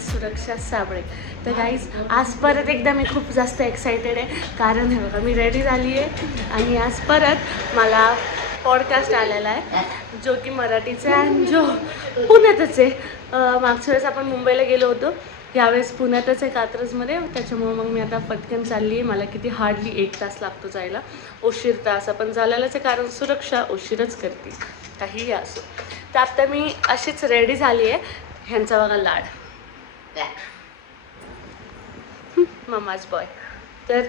सुरक्षा साबळे. तर गाईज आज परत एकदा मी खूप जास्त एक्सायटेड आहे, कारण हे बघा मी रेडी झाली आहे आणि आज परत मला पॉडकास्ट आलेला आहे जो की मराठीचा आहे आणि जो पुण्यातच आहे. मागच्या वेळेस आपण मुंबईला गेलो होतो, यावेळेस पुण्यातच आहे कात्रजमध्ये. त्याच्यामुळं मग मी आता पटकन चालली आहे. मला किती हार्डली 1 तास लागतो जायला, उशीर तास आपण झालेलाच आहे कारण सुरक्षा उशीरच करते काहीही असो. तर आता मी अशीच रेडी झाली आहे. ह्यांचा बघा लाड मम्माज बॉय. तर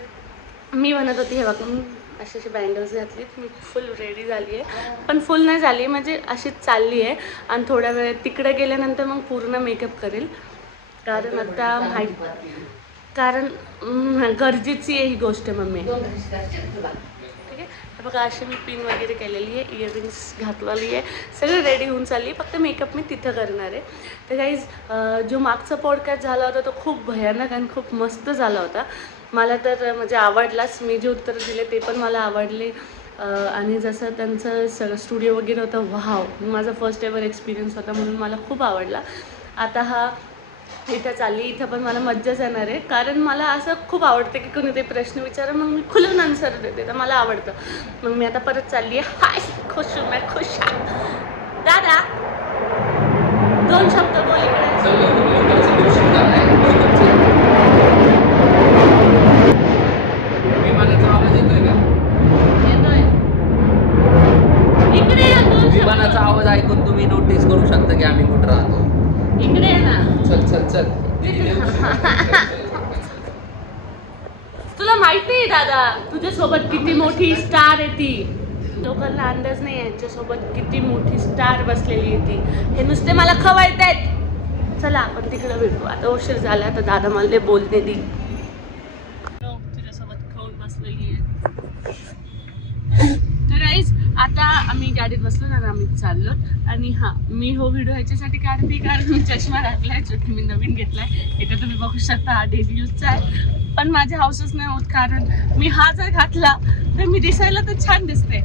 मी म्हणत होती हे बघा मी अशी बँगल्स घातलीत, मी फुल रेडी झाली आहे, पण फुल नाही झाली म्हणजे अशीच चालली आहे. आणि थोड्या वेळ तिकडे गेल्यानंतर मग पूर्ण मेकअप करेल, कारण आता कारण गरजेची आहे ही गोष्ट मम्मी. ठीक आहे, बघा अशी मी पिन वगैरे केलेली आहे, इयरिंग्स घातलेली आहे, सगळं रेडी होऊन चालली, फक्त मेकअप मी तिथं करणार आहे. तर गाईज जो मागचा पॉडकास्ट झाला होता तो खूप भयानक आणि खूप मस्त झाला होता. मला तर म्हणजे आवडलाच. मी जे उत्तर दिले ते पण मला आवडले. आणि जसं त्यांचं सगळं स्टुडिओ वगैरे होतं, वाव, माझा फर्स्ट एवर एक्सपिरियन्स होता म्हणून मला खूप आवडला. आता हा इथं चालली, इथं पण मला मज्जाच येणार आहे, कारण मला असं खूप आवडतं की कोणी ते प्रश्न विचारा मग मी खुलून आन्सर देते, तर मला आवडतं. मग मी आता परत चालली आहे. हाय खुश हूं मैं, खुश दादा 2 शब्द बोल इकडे. विमानाचा आवाज येतोय का? येतोय इकडे या. 2 विमानाचा आवाज ऐकून तुम्ही नोटीस करू शकता की आम्ही कुठं राहतो. इकडे ये ना. चल चल चल. तुला माहित नाही दादा तुझ्यासोबत किती मोठी स्टार आहे ती. लोकांना अंदाज नाही यांच्यासोबत किती मोठी स्टार बसलेली आहे ती. हे नुसते मला खवायत आहेत. चला आपण तिकडे भेटू, आता उशीर झाला. आता दादा मला लय बोलते ती तुझ्यासोबत खाऊन बसलेली आहे. तर गाईज आता आम्ही गाडीत बसलो ना, आम्ही चाललो. आणि हां, मी हो व्हिडिओ ह्याच्यासाठी काढते कारण मी चष्मा घातलाय जो की मी नवीन घेतलाय. इथं तुम्ही बघू शकता, हा डेली यूजचा आहे, पण माझे हाऊसच नाही होत कारण मी हा जर घातला तर मी दिसायला तर छान दिसते,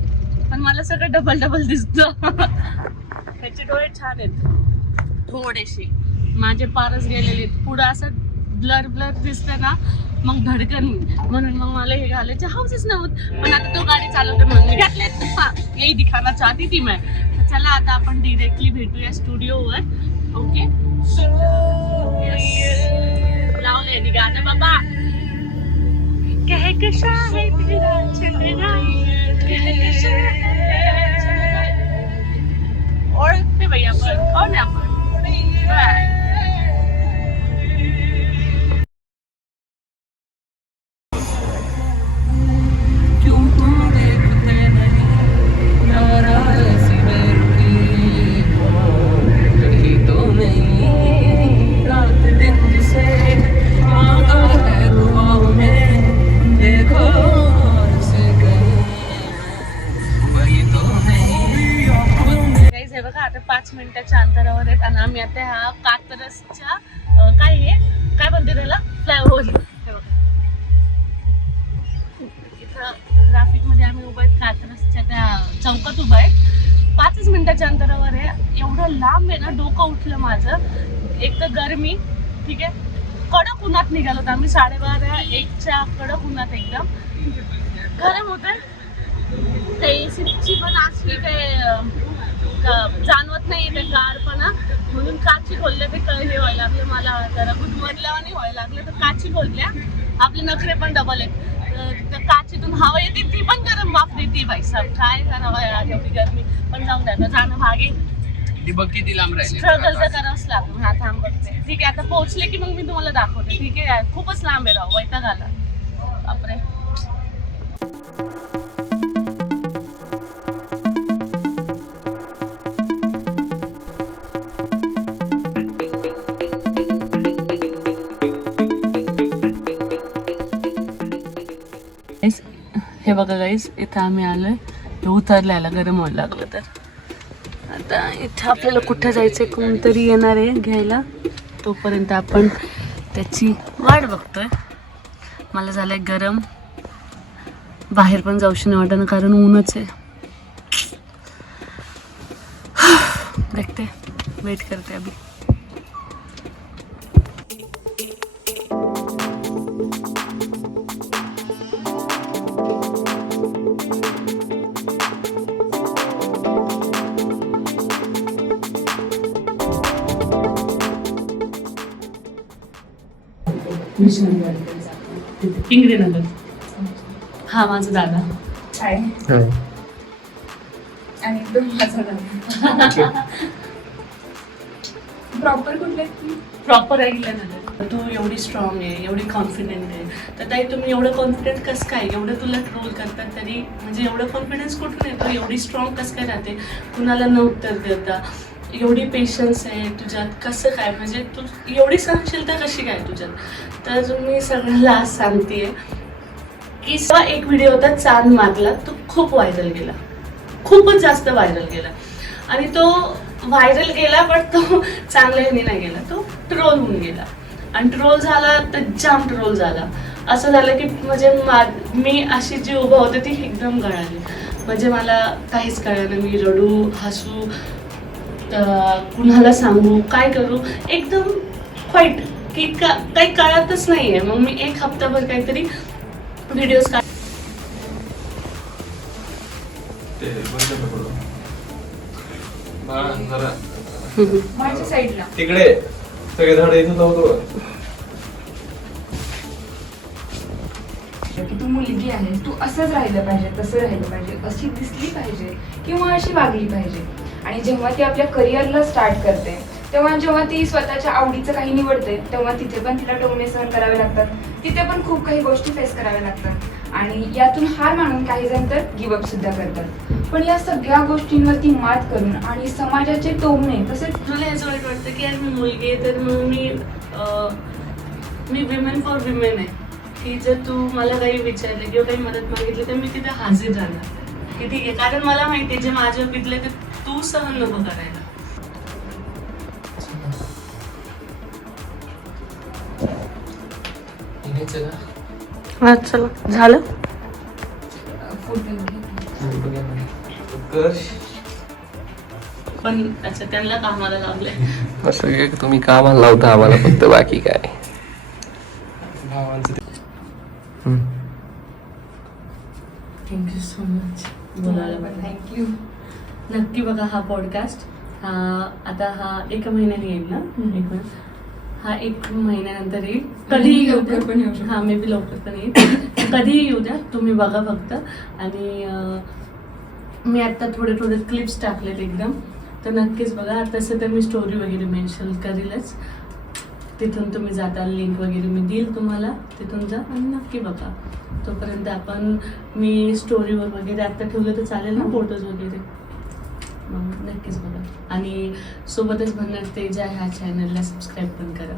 पण मला सगळं डबल डबल दिसतं. ह्याचे डोळे छान आहेत थोडेसे, माझे पारच गेलेले आहेत. पुढं असं ब्लर ब्लर दिसतं ना, मग धडकन, म्हणून मग मला हे घालायचे हाऊसच नव्हतं. पण आता तो गाडी चालवतो म्हणून मी घातलेत. हां, यही दिखाना चाहती थी मैं. तर चला आता आपण डिरेक्टली भेटूया स्टुडिओवर. ओके, लावलंय नि गाणं बाबा. कह कशा है तेरा चेहरा, कह कशा है चेहरा. ओळखते भैया आपण, कोण आहे आपण? हे बघा आता 5 मिनिटाच्या अंतरावर आहेत आणि आम्ही आता ह्या कात्रजच्या काय आहे काय म्हणते त्याला, फ्लायओव्हर. हे बघा इथं ट्रॅफिकमध्ये आम्ही उभं आहेत, कात्रजच्या त्या चौकात उभं आहे. 5 मिनिटाच्या अंतरावर आहे. एवढं लांब आहे ना, डोकं उठलं माझं. एक तर गरमी, ठीक आहे, कडक उन्हात निघालो होतो आम्ही 12:30-1च्या कडक उन्हात एकदम गरम होतं. ते एसीची पण असली काही जाणवत नाही ते गारपणा, म्हणून काची खोलल्या. ते हे व्हायला लागलं मला, जरा गुदमरल्या आणि व्हायला लागलं, तर काची खोलल्या. आपले नखरे पण डबल आहेत, तर काचीतून हवा येते, ती पण गरम वाफ देते. भाई साहेब काय करावं एवढी गरमी, पण जाऊन द्या, जाणं भागे. किती लांब राहिले, स्ट्रगल तर करावंच लागतं. हा थांब बघते. ठीक आहे, आता पोहोचले की मग मी तुम्हाला दाखवते. ठीक आहे, खूपच लांब आहे राव, वैताग आला बापरे. हे बघा गाईस, इथं आम्ही आलोय. हे उतरल्याला गरम व्हायला लागलं तर आता इथं आपल्याला कुठं जायचं, कोणतरी येणार आहे घ्यायला. तोपर्यंत आपण त्याची वाट बघतोय. मला झालंय गरम, बाहेर पण जाऊशी नाही वाटत कारण ऊनच आहे. देखते, वेट करते अभी. इंग्रे नगर. हा माझा दादा. आणि तो माझा दादा. प्रॉपर कुठले? प्रॉपर ऐकलं ना, तू एवढी स्ट्रॉंग आहे, एवढी कॉन्फिडेंट आहे, तर ताई तुम्ही एवढं कॉन्फिडंट कसं काय, एवढं तुला ट्रोल करतात तरी म्हणजे एवढं कॉन्फिडन्स कुठून येतो, एवढी स्ट्रॉंग कसं काय राहते, कुणाला न उत्तर देता, एवढी पेशन्स आहे तुझ्यात, कसं काय, म्हणजे तू एवढी सहनशीलता कशी काय तुझ्यात. तर मी सगळ्यांना आज सांगतेय की एक व्हिडिओ होता चांद मारला, तो खूप व्हायरल गेला, खूपच जास्त व्हायरल गेला. आणि तो व्हायरल गेला पण तो चांगल्याने नाही गेला, तो ट्रोल होऊन गेला. आणि ट्रोल झाला तर जाम ट्रोल झाला. असं झालं की म्हणजे मी अशी जी उभं होते ती एकदम गळाली. म्हणजे मला काहीच कळलं, मी रडू, हसू, कुणाला सांगू, काय करू, एकदम वाईट की काही कळतच नाहीये. मग मी एक हप्ताभर काहीतरी व्हिडिओज माझ्या साईडला तिकडे सगळे झाड इथं होतो. की तू मुलगी आहे, तू असंच राहिलं पाहिजे, तसं राहिलं पाहिजे, अशी दिसली पाहिजे किंवा अशी वागली पाहिजे. आणि जेव्हा ती आपल्या करिअरला स्टार्ट करते, तेव्हा जेव्हा ती स्वतःच्या आवडीचं काही निवडते, तेव्हा तिथे पण तिला टोमणे सहन करावे लागतात. तिथे पण खूप काही गोष्टी फेस कराव्या लागतात. आणि यातून हार मानून काही जण तर गिवअप सुद्धा करतात. पण या सगळ्या गोष्टींवरती मात करून आणि समाजाचे टोमणे, तसेच मला हेच वाईट वाटतं की यार मी मुलगी आहे, तर मग मी विमेन फॉर विमेन आहे. की जर तू मला काही विचारलं किंवा काही मदत मागितली तर मी तिथे हाजीर राहणार की ठीक आहे, कारण मला माहिती आहे जे माझ्या पिकले ते तू सहन नको करायला. हा चला झालं. पण अच्छा त्यांना कामाला लावलंय. असं काय तुम्ही कामाला लावता आम्हाला फक्त, बाकी काय. थँक्यू सो मच बोलायला. थँक्यू. नक्की बघा हा पॉडकास्ट. आता हा 1 महिन्याने येईल ना. हा 1 महिन्यानंतर येईल. कधीही येऊ द्या. लवकर पण येऊ शकतो. हा मे बी लवकर पण येईल. कधीही येऊ द्या, तुम्ही बघा फक्त. आणि मी आता थोडे क्लिप्स टाकलेत एकदम, तर नक्कीच बघा. तसं तर मी स्टोरी वगैरे मेन्शन करीलच, तिथून तुम्ही जाता, लिंक वगैरे मी देईल तुम्हाला, तिथून जा आणि नक्की बघा. तोपर्यंत आपण मी स्टोरीवर वगैरे आत्ता ठेवलं तर चालेल ना, फोटोज वगैरे. मग नक्कीच बघा. आणि सोबतच म्हणणार ते ज्या ह्या चॅनलला सबस्क्राईब पण करा.